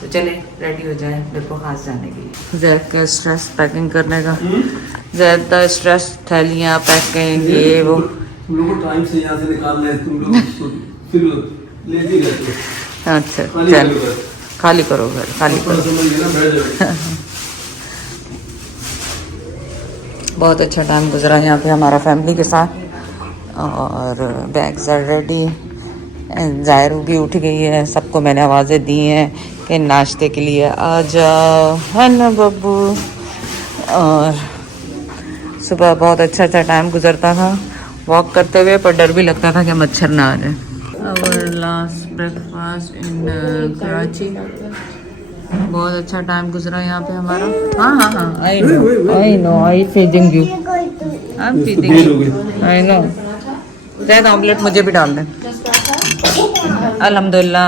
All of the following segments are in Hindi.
तो चले रेडी हो जाए मेरे को खास जाने के लिए। जैद का स्ट्रेस पैकिंग करने का, जैद का स्ट्रेस, थैलियाँ पैकिंग ये वो। तुम लोग को टाइम से यहाँ से निकालना है, तुम लोग फिर लेते रहते हो। अच्छा चल खाली करो घर, खाली करो। बहुत अच्छा टाइम गुजरा यहाँ पे हमारा फैमिली के साथ, और बैग्स आर रेडी। जायरू भी उठ गई है, सबको मैंने आवाज़ें दी हैं कि नाश्ते के लिए आ जाओ, है ना बब्बू। और सुबह बहुत अच्छा टाइम गुजरता था वॉक करते हुए, पर डर भी लगता था कि मच्छर ना आ जाए। Our last breakfast in Karachi. बहुत अच्छा टाइम गुजरा यहाँ पे हमारा। हाँ I know I feeding you, I am feeding you, I know. Zaid omelette मुझे भी डाल दें। अल्हम्दुलिल्लाह।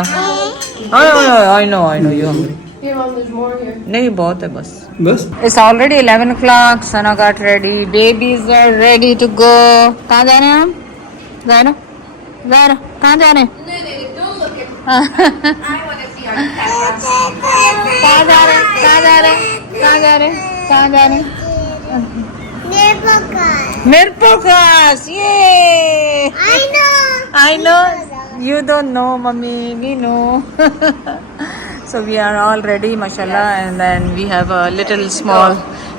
I know you hungry. नहीं बहुत है बस। It's already 11 o'clock. Sana got ready. Babies are ready to go. कहाँ जा रहे हैं हम? ज़ायरा कहाँ जा रहे हैं? कहाँ जा रहे हैं? मेरे पास ये। I know. You don't know, mommy. We know. So we are all ready, mashallah, and then we have a little small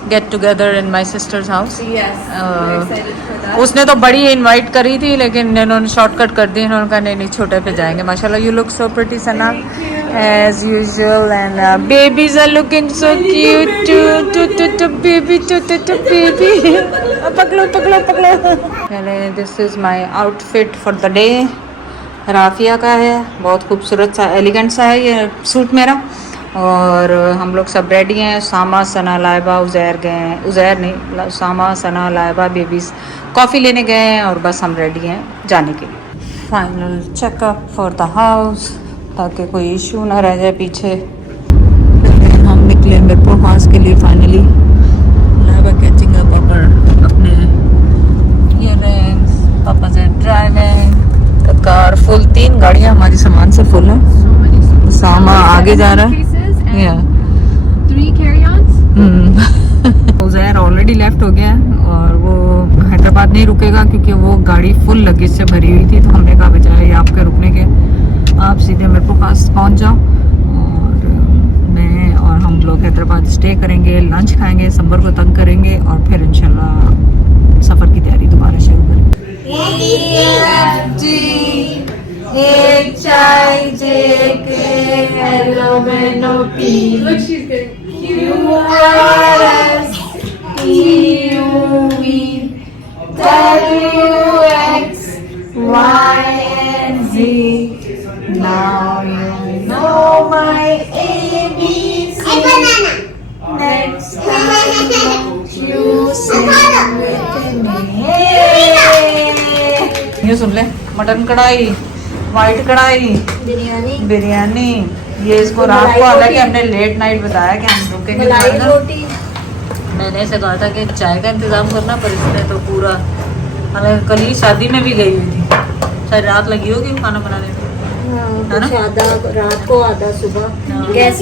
get together in my sister's house. Yes, we're excited for that. उसने तो बड़ी इनवाइट करी थी, लेकिन इन्होंने शॉर्टकट कर दी। इन्होंने कहा नहीं छोटे पे जाएंगे। माशाल्लाह, you look so pretty, Sana, as usual, and babies are looking so cute too. Baby, baby. पकड़ो। This is my outfit for the day. Rafia का है, बहुत खूबसूरत सा एलिगेंट सा है ये सूट मेरा। और हम लोग सब रेडी हैं। सामा, सना, लाइबा, उज़ैर गए हैं, उज़ैर नहीं, सामा, सना, लाइबा बेबीज़ कॉफ़ी लेने गए हैं, और बस हम रेडी हैं जाने के लिए। Final checkup for the house, ताकि कोई इशू ना रह जाए पीछे। हम निकले मिरपुर हाउस के लिए फाइनली। लाइबा कैचिंग अप अपने इयररिंग्स, पापा से ड्राइविंग, कार फुल, 3 गाड़ियाँ हमारी सामान से फुल है। सामा आगे जा रहा है। 3 carry-ons. उज़ैर ऑलरेडी लेफ्ट हो गया है, और वो हैदराबाद नहीं रुकेगा क्योंकि वो गाड़ी फुल लगेज से भरी हुई थी। तो हमने कहा बजाय आपके रुकने के, आप सीधे मेरे को पास पहुँच जाओ, और मैं और हम लोग हैदराबाद स्टे करेंगे, लंच खाएंगे, संबर को तंग करेंगे, और फिर इंशाल्लाह सफ़र की तैयारी दोबारा शुरू करेंगे। एक चाय जेके हेलो बेनो P Look, she's good. Q R S T U V W X Y and Z. Now you know my ABC. Next time you sing with me. ये सुन ले, मटन कढ़ाई, वाइट कढ़ाई, बिरयानी। ये इसको रात को, हालांकि हमने लेट नाइट बताया कि हम रुकेंगे। मैंने इसे कहा था कि चाय का इंतजाम करना, पर इसने तो पूरा, हालांकि कल ही शादी में भी गई हुई थी, शायद रात लगी होगी खाना बनाने में, है ना? आधा रात को, आधा सुबह। गैस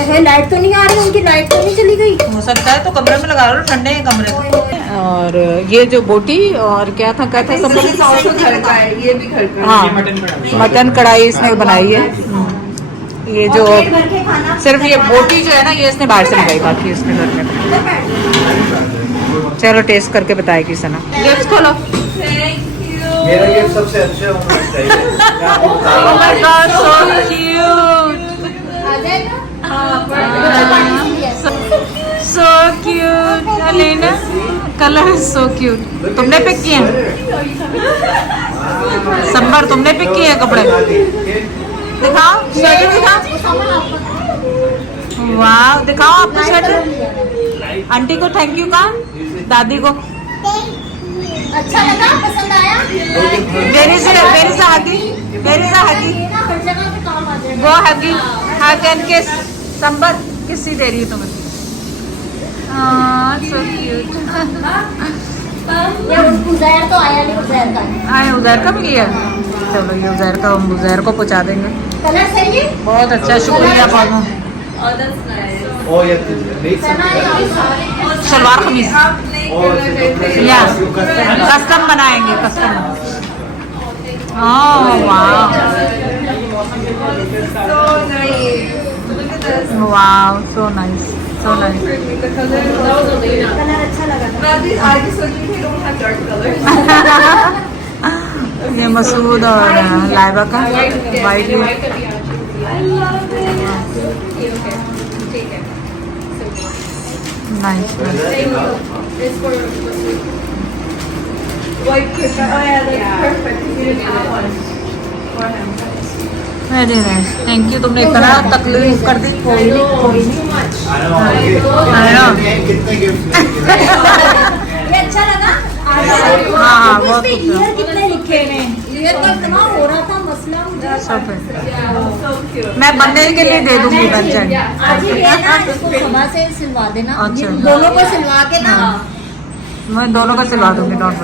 है, लाइट तो नहीं आ रही उनकी, लाइट तो नहीं चली गई। हो सकता है तो कमरे में लगा लो, ठंडे हैं कमरे तो। और ये जो बोटी और क्या था सब ये भी घर का। हाँ, मटन कढ़ाई इसने बनाई है। ये जो सिर्फ ये बोटी जो है ना, ये इसने बाहर से मंगाई, बाकी इसने घर में। चलो टेस्ट करके बताएगी सना। गिफ्ट खोलो। मेरा गिफ्ट सबसे अच्छा होना चाहिए। Oh my God, so cute. So cute, Alena. Color is so cute. तुमने पिक किए हैं? संबर तुमने पिक किए हैं कपड़े? दिखाओ स्वेटर, दिखाओ। वाह, दिखाओ अपना स्वेटर। आंटी को थैंक यू कहा, दादी को। अच्छा लगा, पसंद आया? Where is Huggy? Where is Huggy? हर जगह पे काम आ जाएगा। Go Huggy, hug and kiss. संबर किसी दे रही है तुम्हें? हाँ, so cute. या उसको उजैर तो आया नहीं, उजैर का है। आए उजैर का भी किया। चलो ये उजैर का, हम उजैर को पहुंचा देंगे। कलर सही है। बहुत अच्छा, शुक्रिया पापा। Oh, yeah, make something. Salwar kameez Oh, या कस्टम बनाएंगे, कस्टम। ओह वाह, वाह, so nice, so nice. Colour अच्छा लगा था। ये मसूद और लाइबा का वाइट भी। Nice, very nice, thank you. तुमने इतना तकलीफ कर दी, कोई नहीं, कोई नहीं। कितने गिफ्ट ये अच्छा लगा। हाँ, बहुत इस पे ईयर कितने लिखे हैं, ईयर का इतना हो रहा था मसला मुझे। सब है। मैं बनने के लिए दे दूंगी बंजन। आज ही लेना, इसको सुबह से सिलवा देना। अच्छा। दोनों को सिलवा के ना। मैं दोनों का सिलवा दूंगी, डॉट।